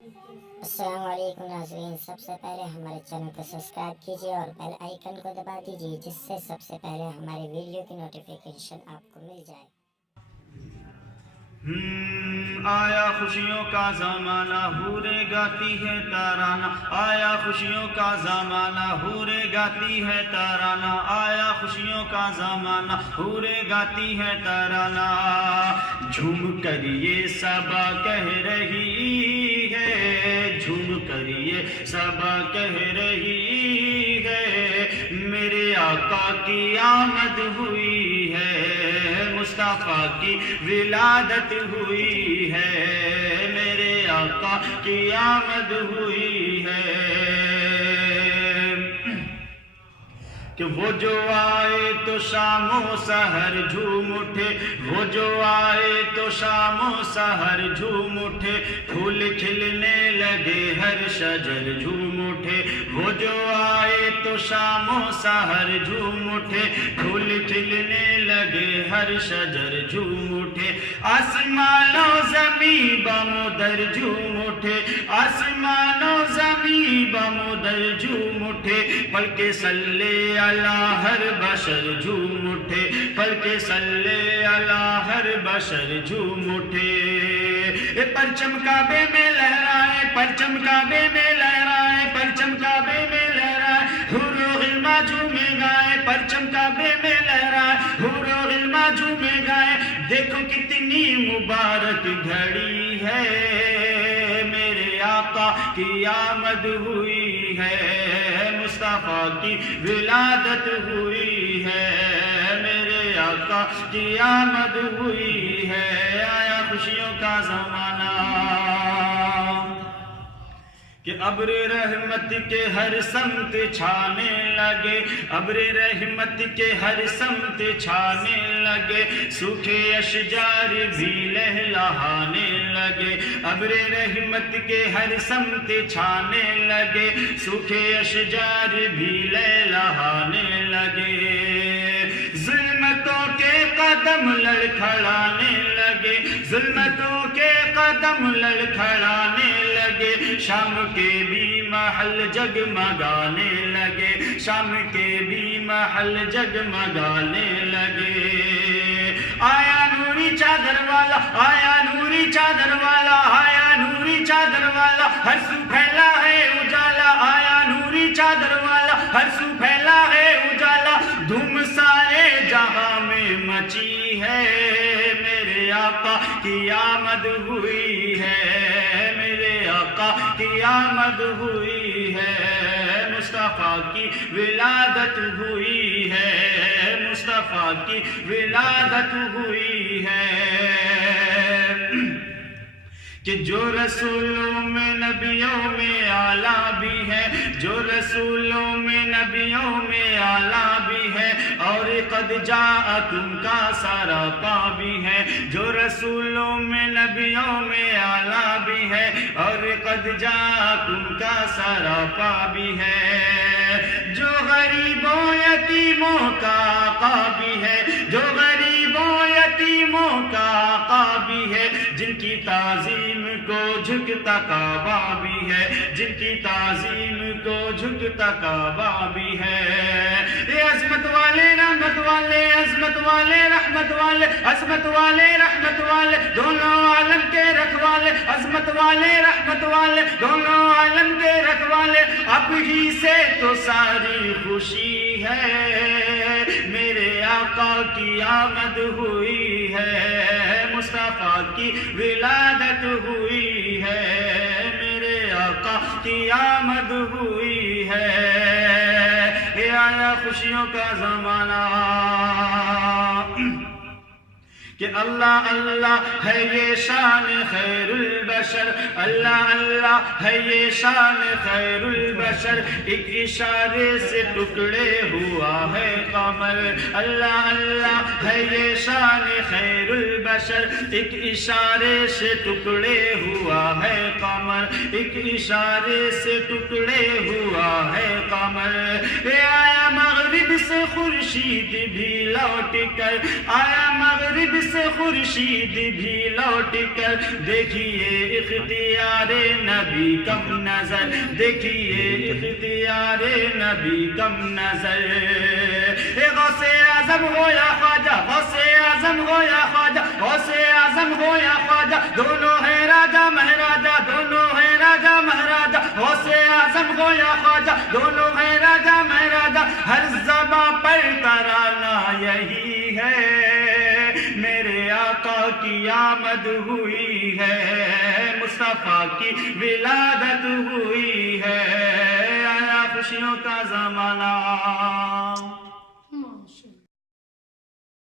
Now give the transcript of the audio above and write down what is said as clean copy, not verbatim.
अस्सलाम वालेकुम नाज़रीन, सबसे पहले हमारे चैनल को सब्सक्राइब कीजिए और बेल आइकन को दबा दीजिए जिससे सबसे पहले हमारे वीडियो की नोटिफिकेशन आपको मिल जाए। आया खुशियों का ज़माना, हूरे गाती है तराना। आया खुशियों का ज़माना, हूरे गाती है तराना। आया खुशियों का ज़माना, हूरे गाती है तराना। झूम कर ये सबा कह रही है, झूम कर ये सबा कह रही है, मेरे आका की आमद हुई है, मुस्तफ़ा की विलादत हुई है, मेरे आका की आमद हुई है। कि वो जो आए तो शामो सहर झूम उठे, वो जो आए तो शामो सहर झूम उठे, फूल खिलने लगे हर शजर झूम उठे। वो जो आए तो शामो सहर झूम उठे, फूल खिलने लगे हर शजर झूम उठे। आसमानो ज़मी बमुदर झूम उठे, आसमानो ज़मी बमुदर झूम उठे, पल के सल्ले अला हर बशर झूम उठे, पल के सल्ले अला हर बशर झूम उठे। परचम काबे में लहराए, परचम काबे में लहराए, परचम काबे में लहराए, हुरो गिल्मा झूमे गाए, परचम काबे में लहराए, हुरो गिल्मा झूमे गाए। देखो कितनी मुबारक घड़ी है, मेरे आका की आमद हुई है, मुस्तफ़ा की विलादत हुई है, मेरे आका की आमद हुई है। आया खुशियों का ज़माना कि अब्र रहमत के हर समत छाने लगे, अब्र रहमत के हर समत छाने लगे, सूखे अशजार भी लहलहाने लगे। अब्र रहमत के हर समत छाने लगे, सूखे अशजार भी लहलहाने लगे। जुल्मतों के कदम लड़खड़ाने लगे, जुल्मतों के कदम लड़खड़ाने लगे, शाम के भी महल जगमगाने लगे, शाम के भी महल जगमगाने लगे। आया नूरी चादर वाला, आया नूरी चादर वाला, आया नूरी चादर वाला, हर सू फैला है उजाला। आया नूरी चादर वाला, हर सू फैला है उजाला। धूम सारे जहां में मची है, मेरे आका की आमद हुई है, मेरे आका की आमद हुई है, मुस्तफ़ा की विलादत हुई है, मुस्तफ़ा की विलादत हुई है। कि जो रसूलों में नबियों में आला भी है, जो रसूलों में नबियों में आला भी है, और कद जाअकुम का सरापा भी है। जो रसूलों में नबियों में आला भी है, और कद जाअकुम का सरापा भी है। जो गरीबों यतीमों का आका भी है, जो गरीबों यतीमों का आका भी है, जिनकी ताज़ीम को झुकता काबा भी है, जिनकी ताज़ीम को झुकता काबा भी है। ये अज़मत वाले रहमत वाले, अज़मत वाले रहमत वाले, अज़मत वाले रहमत वाले, दोनों आलम के रखवाले, अज़मत वाले रहमत वाले, दोनों आलम के रखवाले। अब ही से तो सारी खुशी है, मेरे आका की आमद हुई है, मुस्तफ़ा की विलादत हुई है, मेरे आका की आमद हुई है। ये आया खुशियों का ज़माना कि अल्लाह अल्लाह है ये शान खैरुल बशर, अल्लाह अल्लाह है ये शान खैरुल बशर, एक इशारे से टुकड़े हुआ है कमर। अल्लाह अल्लाह है ये शान खैरुल बशर, एक इशारे से टुकड़े हुआ है कमर, एक इशारे से टुकड़े हुआ है कमर। ये आया मग़रिब مغرب سے خورشید بھی لوٹ کر آیا، مغرب سے خورشید بھی لوٹ کر، دیکھیے اختیار نبی کم نظر، دیکھیے اختیار نبی کم نظر۔ غوث اعظم ہو یا خواجہ، غوث اعظم ہو یا خواجہ، غوث اعظم ہو یا خواجہ، دونوں ہیں راجہ مہاراجہ، دونوں ہیں راجہ مہاراجہ، غوث اعظم ہو یا خواجہ، دونوں ہیں راجہ مہاراجہ، ہر زباں پر ترانہ یہی ہے، میرے آقا کی آمد ہوئی ہے، مصطفیٰ کی ولادت ہوئی ہے، آیا خوشیوں کا زمانہ۔